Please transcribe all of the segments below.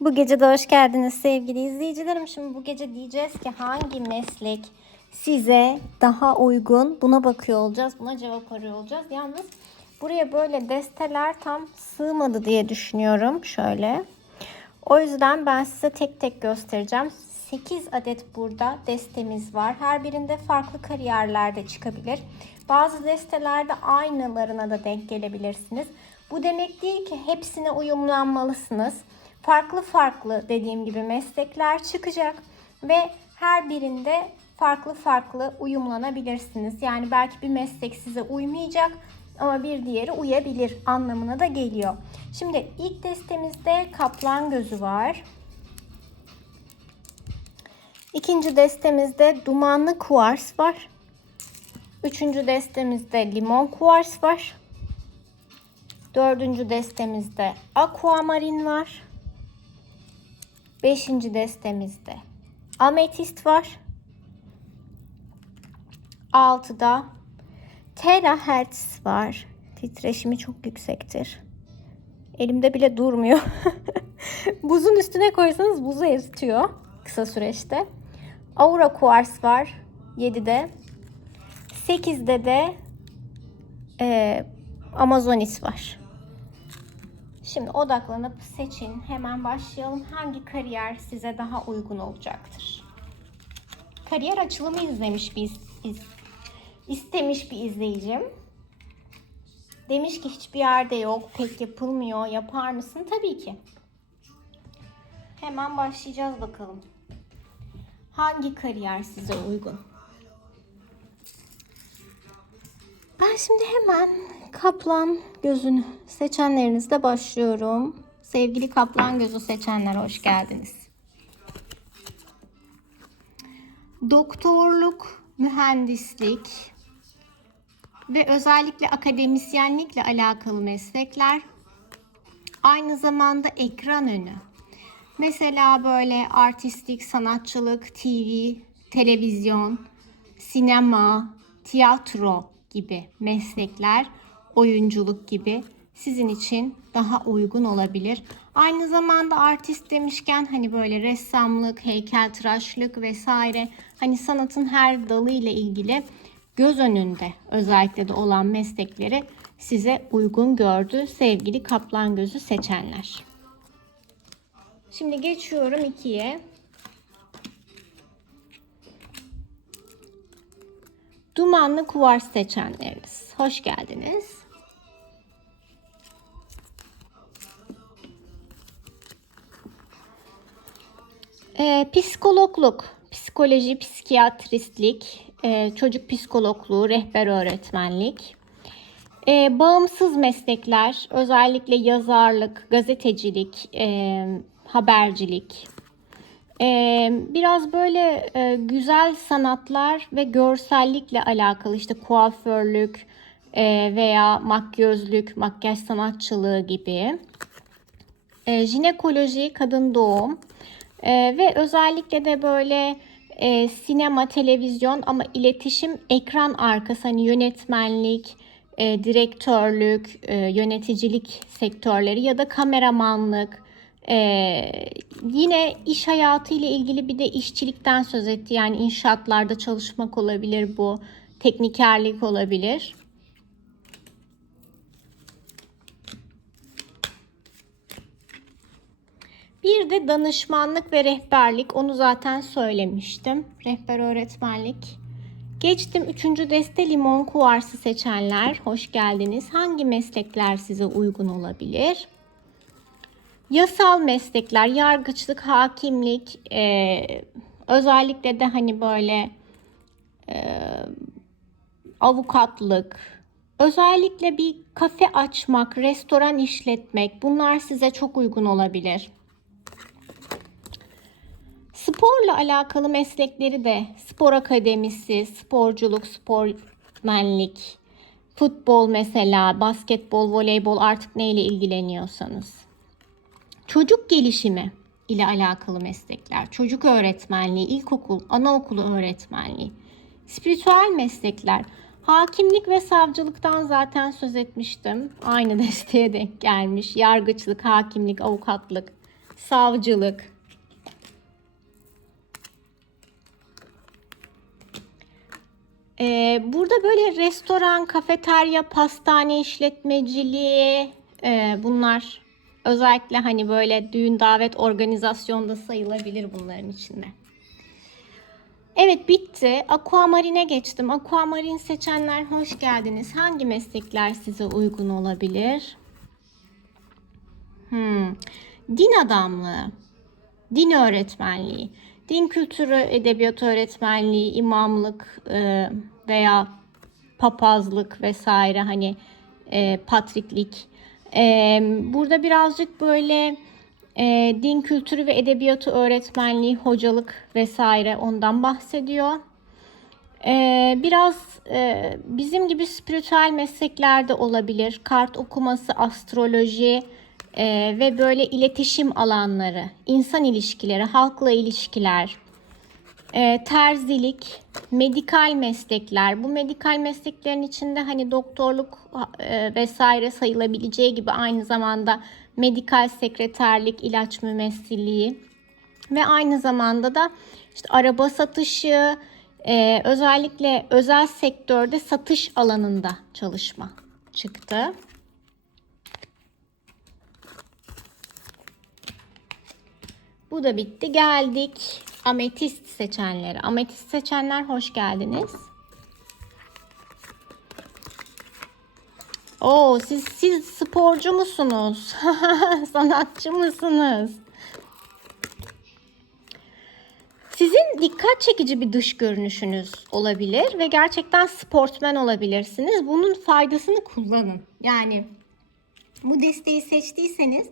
Bu gece de hoş geldiniz sevgili izleyicilerim. Şimdi bu gece diyeceğiz ki hangi meslek size daha uygun buna bakıyor olacağız. Buna cevap arıyor olacağız. Yalnız buraya böyle desteler tam sığmadı diye düşünüyorum. Şöyle. O yüzden ben size tek tek göstereceğim. 8 adet burada destemiz var. Her birinde farklı kariyerlerde çıkabilir. Bazı destelerde aynılarına da denk gelebilirsiniz. Bu demek değil ki hepsine uyumlanmalısınız. Farklı farklı dediğim gibi meslekler çıkacak ve her birinde farklı farklı uyumlanabilirsiniz. Yani belki bir meslek size uymayacak ama bir diğeri uyabilir anlamına da geliyor. Şimdi ilk destemizde kaplan gözü var. İkinci destemizde dumanlı kuvars var. Üçüncü destemizde limon kuvars var. Dördüncü destemizde aquamarin var. Beşinci destemizde ametist var. Altıda terahertz var. Titreşimi çok yüksektir. Elimde bile durmuyor. Buzun üstüne koysanız buzu eritiyor kısa süreçte. Aura kuvars var 7'de. 8'de de e, Amazonis var. Şimdi odaklanıp seçin. Hemen başlayalım. Hangi kariyer size daha uygun olacaktır? Kariyer açılımı izlemiş bir iz, istemiş bir izleyicim. Demiş ki hiçbir yerde yok, pek yapılmıyor. Yapar mısın? Tabii ki. Hemen başlayacağız bakalım. Hangi kariyer size uygun? Şimdi hemen kaplan gözünü seçenlerinizde başlıyorum. Sevgili kaplan gözü seçenler hoş geldiniz. Doktorluk, mühendislik ve özellikle akademisyenlikle alakalı meslekler aynı zamanda ekran önü. Mesela böyle artistik, sanatçılık, TV, televizyon, sinema, tiyatro gibi meslekler, oyunculuk gibi sizin için daha uygun olabilir. Aynı zamanda artist demişken hani böyle ressamlık, heykeltıraşlık vesaire hani sanatın her dalı ile ilgili göz önünde özellikle de olan meslekleri size uygun gördü sevgili kaplan gözü seçenler. Şimdi geçiyorum ikiye. Dumanlı kuvars seçenleriniz. Hoş geldiniz. Ee, psikologluk, psikoloji, psikiyatristlik, e, çocuk psikologluğu, rehber öğretmenlik, e, bağımsız meslekler, özellikle yazarlık, gazetecilik, e, habercilik, e, biraz böyle e, güzel sanatlar ve görsellikle alakalı işte kuaförlük e, veya makyözlük, makyaj sanatçılığı gibi, e, jinekoloji, kadın doğum e, ve özellikle de böyle e, sinema, televizyon ama iletişim, ekran arkası hani yönetmenlik, e, direktörlük, e, yöneticilik sektörleri ya da kameramanlık, e, yine iş hayatı ile ilgili bir de işçilikten söz etti. Yani inşaatlarda çalışmak olabilir bu, teknikerlik olabilir. Bir de danışmanlık ve rehberlik. Onu zaten söylemiştim. Rehber öğretmenlik. Geçtim. Üçüncü deste limon kuvarsı seçenler. Hoş geldiniz. Hangi meslekler size uygun olabilir? Yasal meslekler, yargıçlık, hakimlik, e, özellikle de hani böyle e, avukatlık, özellikle bir kafe açmak, restoran işletmek bunlar size çok uygun olabilir. Sporla alakalı meslekleri de spor akademisi, sporculuk, sportmenlik, futbol mesela, basketbol, voleybol artık neyle ilgileniyorsanız. Çocuk gelişimi ile alakalı meslekler, çocuk öğretmenliği, ilkokul, anaokulu öğretmenliği, spiritüel meslekler, hakimlik ve savcılıktan zaten söz etmiştim. Aynı desteğe denk gelmiş. Yargıçlık, hakimlik, avukatlık, savcılık. Ee, burada böyle restoran, kafeterya, pastane işletmeciliği e, bunlar özellikle hani böyle düğün davet organizasyonda sayılabilir bunların içinde. Evet bitti. Aquamarine geçtim. Aquamarine seçenler hoş geldiniz. Hangi meslekler size uygun olabilir? Hmm. Din adamlığı, din öğretmenliği, din kültürü, edebiyat öğretmenliği, imamlık e, veya papazlık vesaire hani e, patriklik. E, burada birazcık böyle e, din kültürü ve edebiyatı öğretmenliği, hocalık vesaire ondan bahsediyor. E, biraz e, bizim gibi spiritüel mesleklerde olabilir. Kart okuması, astroloji e, ve böyle iletişim alanları, insan ilişkileri, halkla ilişkiler, e, terzilik, medikal meslekler. Bu medikal mesleklerin içinde hani doktorluk e, vesaire sayılabileceği gibi aynı zamanda medikal sekreterlik, ilaç mümessilliği ve aynı zamanda da işte araba satışı, e, özellikle özel sektörde satış alanında çalışma çıktı. Bu da bitti. Geldik ametist seçenlere. Ametist seçenler hoş geldiniz. Oo siz siz sporcu musunuz? Sanatçı mısınız? Sizin dikkat çekici bir dış görünüşünüz olabilir ve gerçekten sportmen olabilirsiniz. Bunun faydasını kullanın. Yani bu desteği seçtiyseniz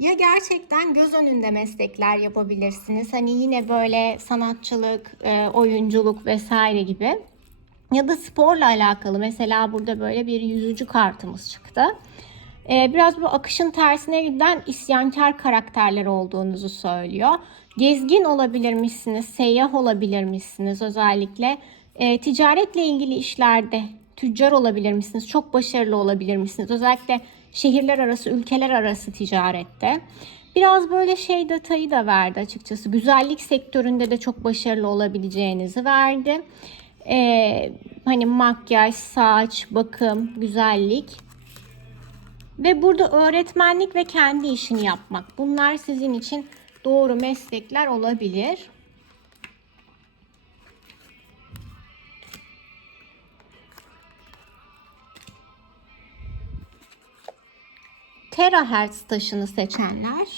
ya gerçekten göz önünde meslekler yapabilirsiniz. Hani yine böyle sanatçılık, e, oyunculuk vesaire gibi. Ya da sporla alakalı. Mesela burada böyle bir yüzücü kartımız çıktı. E, biraz bu akışın tersine giden isyankar karakterler olduğunuzu söylüyor. Gezgin olabilirmişsiniz, seyyah olabilirmişsiniz özellikle. E, ticaretle ilgili işlerde tüccar olabilir misiniz? Çok başarılı olabilir misiniz? Özellikle şehirler arası, ülkeler arası ticarette. Biraz böyle şey detayı da verdi açıkçası. Güzellik sektöründe de çok başarılı olabileceğinizi verdi. Ee, hani makyaj, saç, bakım, güzellik. Ve burada öğretmenlik ve kendi işini yapmak. Bunlar sizin için doğru meslekler olabilir. Terahertz taşını seçenler.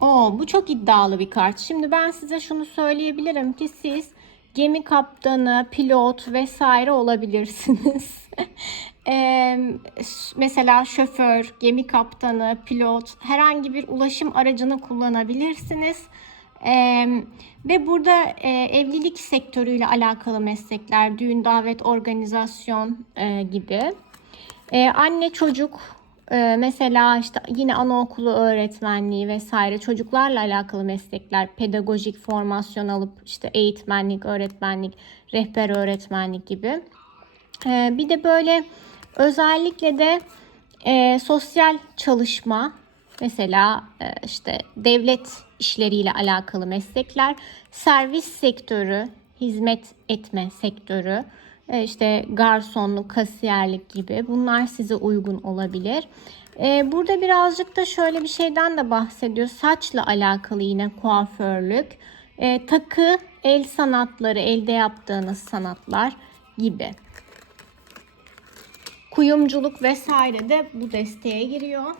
Oo, bu çok iddialı bir kart. Şimdi ben size şunu söyleyebilirim ki siz gemi kaptanı, pilot vesaire olabilirsiniz. ee, mesela şoför, gemi kaptanı, pilot herhangi bir ulaşım aracını kullanabilirsiniz. Ee, ve burada e, evlilik sektörüyle alakalı meslekler, düğün, davet, organizasyon e, gibi. E, anne çocuk, e, mesela işte yine anaokulu öğretmenliği vesaire çocuklarla alakalı meslekler, pedagojik formasyon alıp işte eğitmenlik, öğretmenlik, rehber öğretmenlik gibi. E, bir de böyle özellikle de e, sosyal çalışma, Mesela e, işte devlet işleriyle alakalı meslekler, servis sektörü, hizmet etme sektörü, e, işte garsonluk, kasiyerlik gibi bunlar size uygun olabilir. E, burada birazcık da şöyle bir şeyden de bahsediyor. Saçla alakalı yine kuaförlük, takı, el sanatları, elde yaptığınız sanatlar gibi. Kuyumculuk vesaire de bu desteğe giriyor.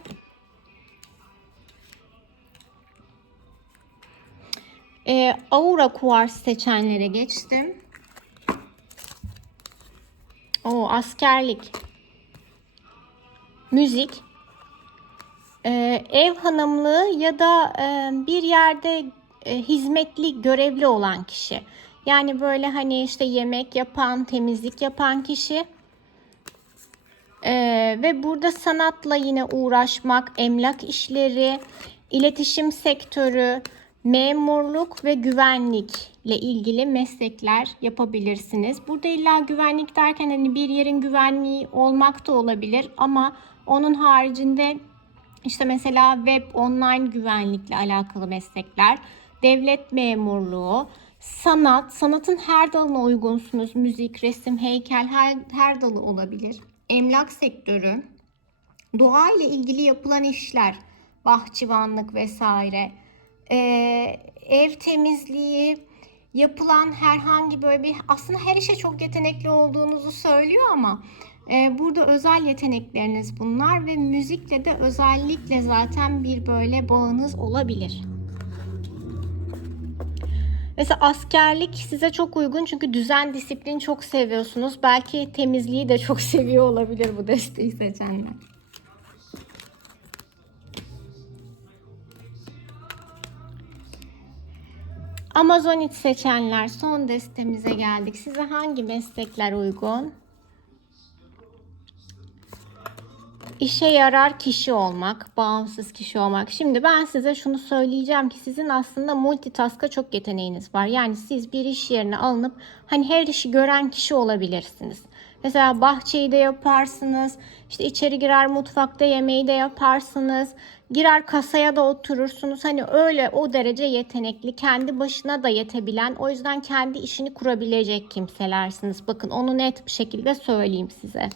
E, Aura Kuvars seçenlere geçtim. O askerlik. Müzik. E, ev hanımlığı ya da e, bir yerde e, hizmetli, görevli olan kişi. Yani böyle hani işte yemek yapan, temizlik yapan kişi. Ee, ve burada sanatla yine uğraşmak, emlak işleri, iletişim sektörü, memurluk ve güvenlik ile ilgili meslekler yapabilirsiniz. Burada illa güvenlik derken hani bir yerin güvenliği olmak da olabilir ama onun haricinde işte mesela web online güvenlikle alakalı meslekler, devlet memurluğu, sanat, sanatın her dalına uygunsunuz. Müzik, resim, heykel her, her dalı olabilir. Emlak sektörü, doğa ile ilgili yapılan işler, bahçıvanlık vesaire, Ee, ev temizliği, yapılan herhangi böyle bir aslında her işe çok yetenekli olduğunuzu söylüyor ama e, burada özel yetenekleriniz bunlar ve müzikle de özellikle zaten bir böyle bağınız olabilir. Mesela askerlik size çok uygun çünkü düzen, disiplin çok seviyorsunuz. Belki temizliği de çok seviyor olabilir bu desteği seçenler. Amazonit seçenler son destemize geldik. Size hangi meslekler uygun? İşe yarar kişi olmak, bağımsız kişi olmak. Şimdi ben size şunu söyleyeceğim ki sizin aslında multitask'a çok yeteneğiniz var. Yani siz bir iş yerine alınıp hani her işi gören kişi olabilirsiniz. Mesela bahçeyi de yaparsınız, işte içeri girer mutfakta yemeği de yaparsınız, girer kasaya da oturursunuz. Hani öyle o derece yetenekli, kendi başına da yetebilen, o yüzden kendi işini kurabilecek kimselersiniz. Bakın onu net bir şekilde söyleyeyim size.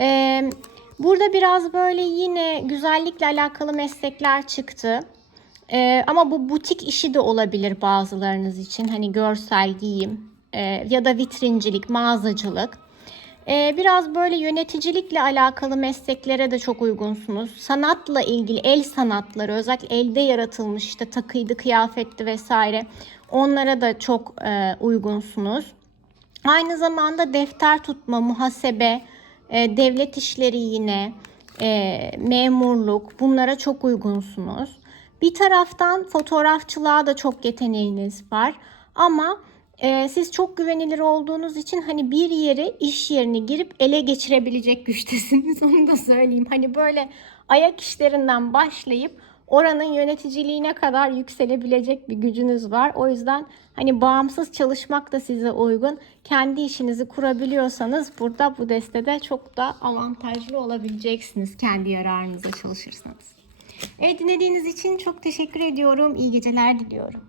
Ee, burada biraz böyle yine güzellikle alakalı meslekler çıktı. Ee, ama bu butik işi de olabilir bazılarınız için. Hani görsel giyim e, ya da vitrincilik, mağazacılık. Ee, biraz böyle yöneticilikle alakalı mesleklere de çok uygunsunuz. Sanatla ilgili el sanatları özellikle elde yaratılmış işte takıydı, kıyafetti vesaire onlara da çok e, uygunsunuz. Aynı zamanda defter tutma, muhasebe, e, devlet işleri yine, e, memurluk bunlara çok uygunsunuz. Bir taraftan fotoğrafçılığa da çok yeteneğiniz var ama e, siz çok güvenilir olduğunuz için hani bir yeri iş yerini girip ele geçirebilecek güçtesiniz onu da söyleyeyim. Hani böyle ayak işlerinden başlayıp oranın yöneticiliğine kadar yükselebilecek bir gücünüz var. O yüzden hani bağımsız çalışmak da size uygun. Kendi işinizi kurabiliyorsanız burada bu destede çok da avantajlı olabileceksiniz kendi yararınıza çalışırsanız. Evet dinlediğiniz için çok teşekkür ediyorum. İyi geceler diliyorum.